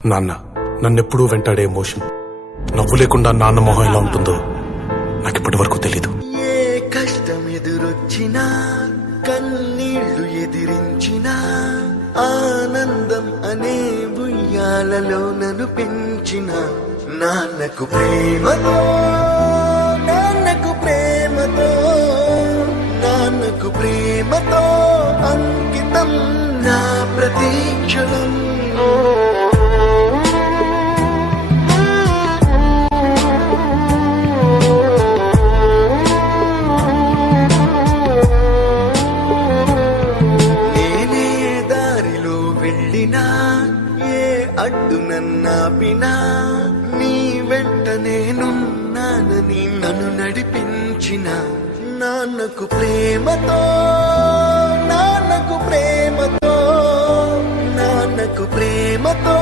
నాన్న నన్నెప్పుడూ వెంటాడే ఎమోషన్ నవ్వు లేకుండా నాన్న మొహం ఎలా ఉంటుందో నాకిప్పటి వరకు తెలీదు. ఏ కష్టం ఎదురొచ్చినా కన్నీళ్లు ఎదిరించినా ఆనందం అనే ఉయ్యాలలో నన్ను పెంచిన నాన్నకు ప్రేమతో నాన్నకు ప్రేమతో నాన్నకు ప్రేమతో అంకితం నా ప్రతీక్షణం. ఏ అడ్డు నన్నాపినా నీ వెంట నేనున్నానని నన్ను నడిపించిన నాన్నకు ప్రేమతో నాన్నకు ప్రేమతో నాన్నకు ప్రేమతో